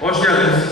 Hoş geldiniz.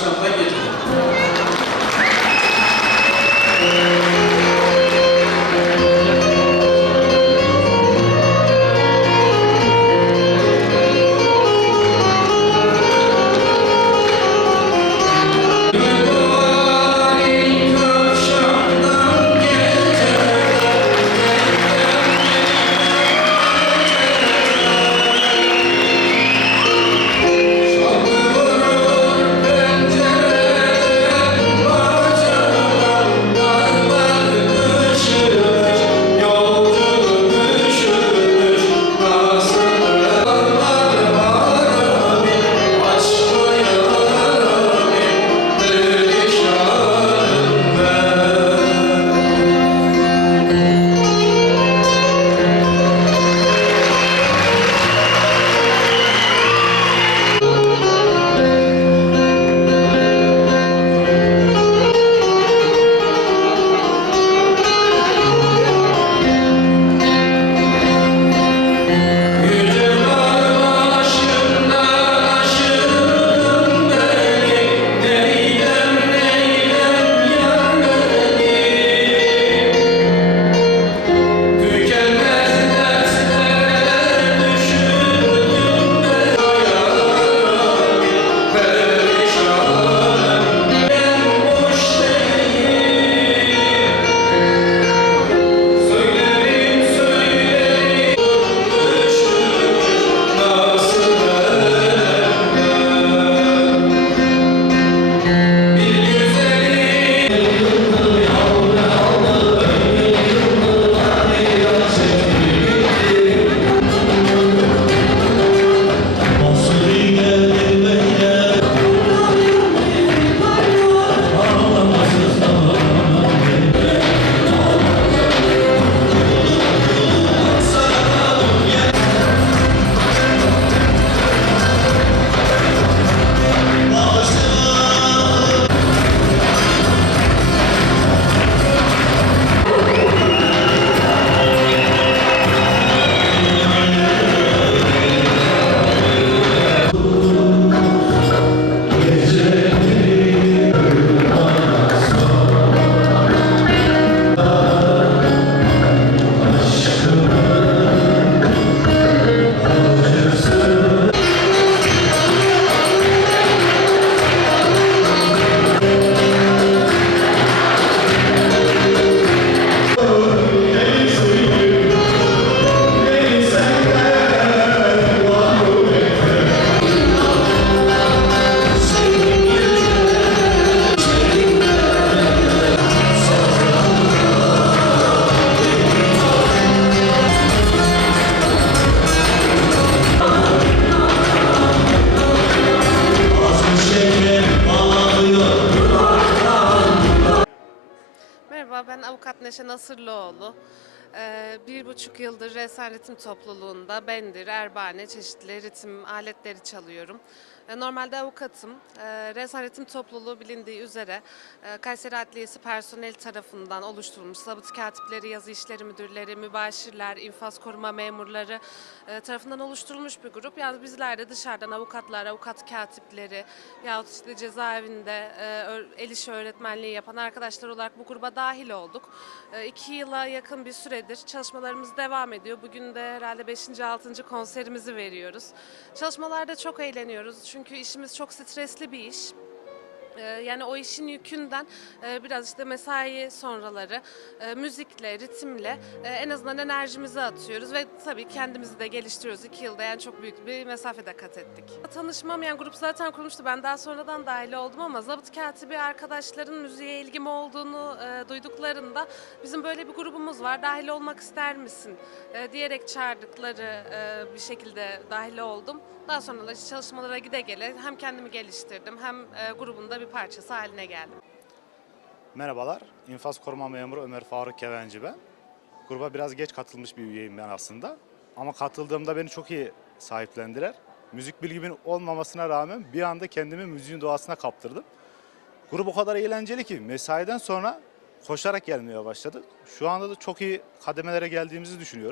champanhe de Merhaba, ben avukat Neşe Nasırlıoğlu. Ee, bir buçuk yıldır Resen Ritim Topluluğu'nda bendir, erbane, çeşitli ritim aletleri çalıyorum. E, Normalde avukatım. E, Rezanetim topluluğu bilindiği üzere e, Kayseri Adliyesi personeli tarafından oluşturulmuş zabıt katipleri, yazı işleri müdürleri, mübaşirler, infaz koruma memurları tarafından oluşturulmuş bir grup. Yani bizler de dışarıdan avukatlar, avukat katipleri yahut işte cezaevinde el işi öğretmenliği yapan arkadaşlar olarak bu gruba dahil olduk. İki yıla yakın bir süredir çalışmalarımız devam ediyor. Bugün de herhalde 5. 6. konserimizi veriyoruz. Çalışmalarda çok eğleniyoruz çünkü işimiz çok stresli bir iş. Ee, Yani o işin yükünden e, biraz işte mesai sonraları e, müzikle, ritimle e, en azından enerjimizi atıyoruz ve tabii kendimizi de geliştiriyoruz. İki yılda yani çok büyük bir mesafede kat ettik. Tanışmam yani grup zaten kurmuştu. Ben daha sonradan dahil oldum ama zabıt katibi arkadaşların müziğe ilgim olduğunu duyduklarında bizim böyle bir grubumuz var dahil olmak ister misin diyerek çağırdıkları bir şekilde dahil oldum. Daha sonra da çalışmalara gide gele hem kendimi geliştirdim hem e, grubun da bir parçası haline geldim. Merhabalar, İnfaz Koruma Memuru Ömer Faruk Kevenci ben. Gruba biraz geç katılmış bir üyeyim ben aslında. Ama katıldığımda beni çok iyi sahiplendiler. Müzik bilgimin olmamasına rağmen bir anda kendimi müziğin doğasına kaptırdım. Grup o kadar eğlenceli ki mesaiden sonra koşarak gelmeye başladı. Şu anda da çok iyi kademelere geldiğimizi düşünüyorum.